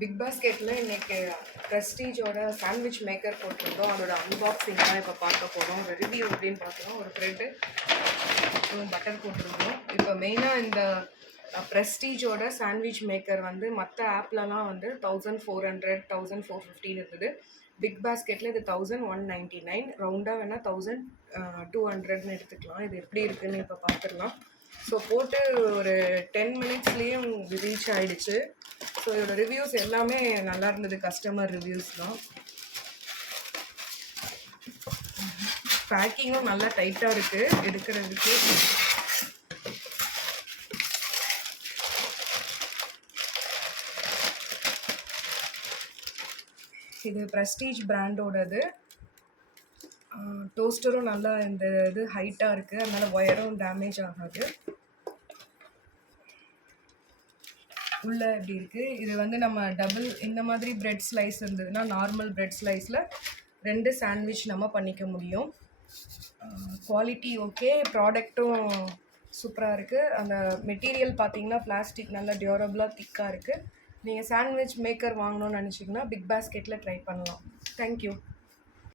Big பாஸ்கெட்டில் இன்றைக்கி ப்ரெஸ்டீஜோட sandwich maker போட்டிருந்தோம். அதோட அன்பாக்சிங் தான் இப்போ பார்க்க போகிறோம். ஒரு ரிவ்யூ அப்படின்னு பார்க்குறோம். ஒரு ப்ரெட்டு பட்டர் போட்டிருந்தோம். இப்போ மெயினாக இந்த ப்ரெஸ்டீஜோட சாண்ட்விச் மேக்கர் வந்து மற்ற ஆப்லலாம் வந்து 1400 1450 இருந்தது. பிக் பாஸ்கெட்டில் இது 1199. ரவுண்டாக வேணால் 1200ன்னு எடுத்துக்கலாம். இது எப்படி இருக்குதுன்னு இப்போ பார்த்துடலாம். ஸோ போட்டு ஒரு 10 மினிட்ஸ்லேயும் ரீச் ஆகிடுச்சு. ஸோ இதோட ரிவ்யூஸ் எல்லாமே நல்லா இருந்தது. கஸ்டமர் ரிவ்யூஸ் தான். பேக்கிங்கும் நல்லா டைட்டாக இருக்குது எடுக்கிறதுக்கு. இது ப்ரெஸ்டீஜ் பிராண்டோடது. டோஸ்டரும் நல்லா இந்த இது ஹைட்டாக இருக்குது, அதனால் ஒயரும் டேமேஜ் ஆகாது. உள்ளே எப்படி இருக்குது, இது வந்து நம்ம டபுள் இந்த மாதிரி பிரெட் ஸ்லைஸ் இருந்ததுன்னா நார்மல் பிரெட் ஸ்லைஸில் 2 சாண்ட்விச் நம்ம பண்ணிக்க முடியும். குவாலிட்டி ஓகே, ப்ராடக்ட்டும் சூப்பராக இருக்குது. அந்த மெட்டீரியல் பார்த்தீங்கன்னா பிளாஸ்டிக் நல்லா டியூரபிளாக திக்காக இருக்குது. நீங்கள் சாண்ட்விச் மேக்கர் வாங்கணும்னு நினச்சிங்கன்னா பிக் பாஸ்கெட்டில் ட்ரை பண்ணலாம். தேங்க்யூ.